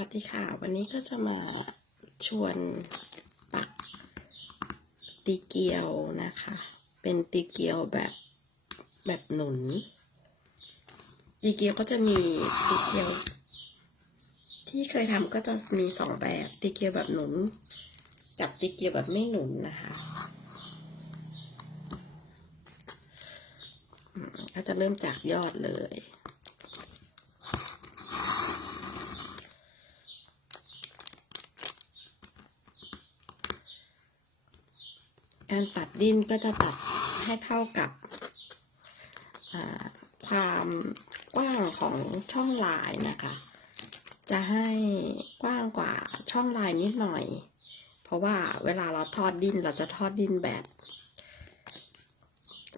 วัสดีค่ะ วันนี้ก็จะมาชวนปักตีเกียวนะคะ เป็นตีเกียวแบบแบบหนุน ตีเกียวก็จะมีตีเกียว ที่เคยทำก็จะมีสองแบบตีเกียวแบบหนุน กับตีเกียวแบบไม่หนุนนะคะก็จะเริ่มจากยอดเลย การตัดดิ้นก็จะตัดให้เท่ากับความกว้างของช่องลายนะคะ จะให้กว้างกว่าช่องลายนิดหน่อย เพราะว่าเวลาเราทอดดิ้นเราจะทอดดิ้นแบบ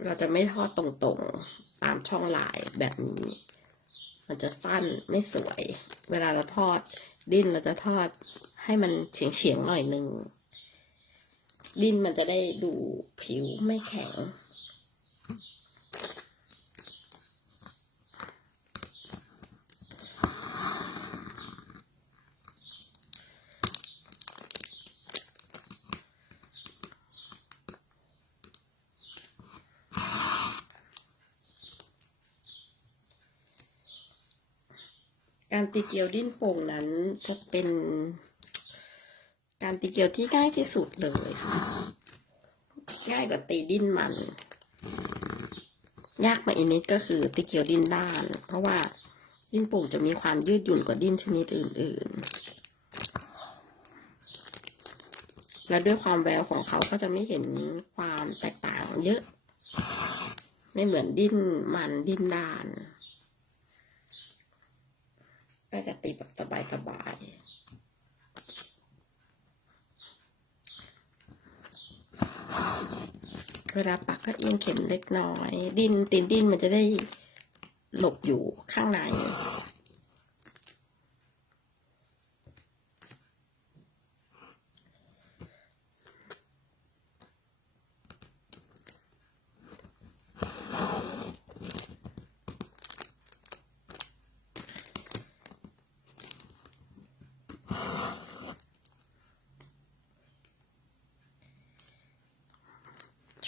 เราจะไม่ทอดตรงๆตามช่องลายแบบนี้ มันจะสั้นไม่สวย เวลาเราทอดดิ้นเราจะทอดให้มันเฉียงๆหน่อยนึง ดินมันจะได้ดูผิวไม่แข็ง การตีเกลียวดิ้นโป่งนั้นจะเป็น การตีเกลียวที่ง่ายที่สุดเลยค่ะ ง่ายกว่าตีดิ้นมัน ยากมาอีกนิดก็คือตีเกลียวดิ้นด้าน เพราะว่าดิ้นโป่งจะมีความยืดหยุ่นกว่าดิ้นชนิดอื่น ๆ และด้วยความแววของเขาก็จะไม่เห็นความแตกต่างเยอะ ไม่เหมือนดิ้นมันดิ้นด้าน ก็จะตีแบบสบายๆ เวลาปักก็เอียงเข็มเล็กน้อย ดินตีนดินมันจะได้หลบอยู่ข้างใน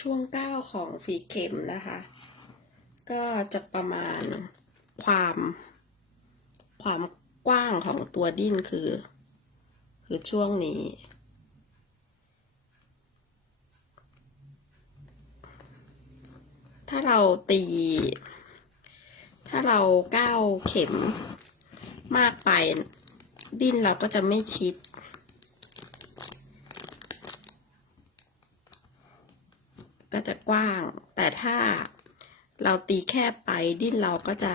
ช่วงก้าวของฝีเข็มนะคะ ก็จะประมาณความ ความกว้างของตัวดิ้นคือ คือช่วงนี้ ถ้าเราตี ถ้าเราก้าวเข็มมากไป ดิ้นเราก็จะไม่ชิด ก็จะกว้าง แต่ถ้าเราตีแคบไปดิ้นเราก็จะ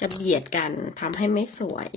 จะเบียดกันทำให้ไม่สวย